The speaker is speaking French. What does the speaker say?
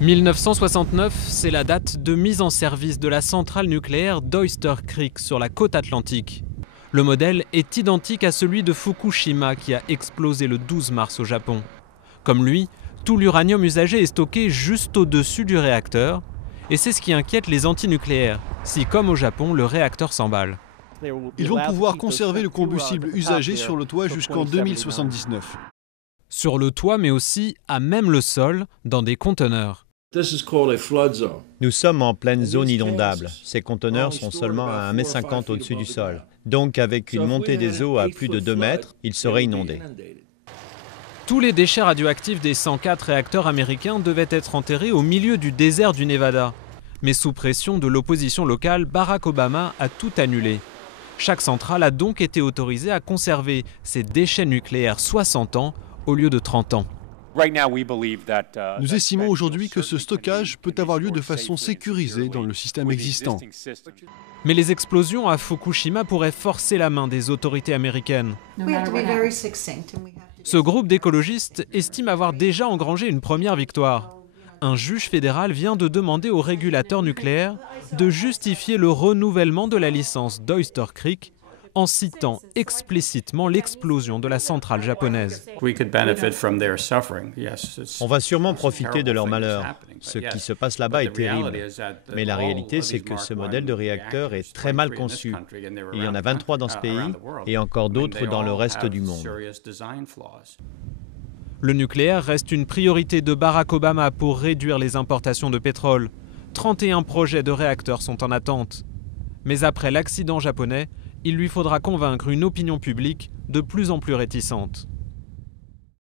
1969, c'est la date de mise en service de la centrale nucléaire d'Oyster Creek sur la côte atlantique. Le modèle est identique à celui de Fukushima qui a explosé le 12 mars au Japon. Comme lui, tout l'uranium usagé est stocké juste au-dessus du réacteur. Et c'est ce qui inquiète les antinucléaires, si comme au Japon, le réacteur s'emballe. Ils vont pouvoir conserver le combustible usagé sur le toit jusqu'en 2079. Sur le toit, mais aussi à même le sol, dans des conteneurs. Nous sommes en pleine zone inondable. Ces conteneurs sont seulement à 1,50 m au-dessus du sol. Donc avec une montée des eaux à plus de 2 mètres, ils seraient inondés. Tous les déchets radioactifs des 104 réacteurs américains devaient être enterrés au milieu du désert du Nevada. Mais sous pression de l'opposition locale, Barack Obama a tout annulé. Chaque centrale a donc été autorisée à conserver ses déchets nucléaires 60 ans au lieu de 30 ans. Nous estimons aujourd'hui que ce stockage peut avoir lieu de façon sécurisée dans le système existant. Mais les explosions à Fukushima pourraient forcer la main des autorités américaines. Ce groupe d'écologistes estime avoir déjà engrangé une première victoire. Un juge fédéral vient de demander au régulateur nucléaire de justifier le renouvellement de la licence d'Oyster Creek en citant explicitement l'explosion de la centrale japonaise. On va sûrement profiter de leur malheur. Ce qui se passe là-bas est terrible. Mais la réalité, c'est que ce modèle de réacteur est très mal conçu. Il y en a 23 dans ce pays et encore d'autres dans le reste du monde. Le nucléaire reste une priorité de Barack Obama pour réduire les importations de pétrole. 31 projets de réacteurs sont en attente. Mais après l'accident japonais, il lui faudra convaincre une opinion publique de plus en plus réticente.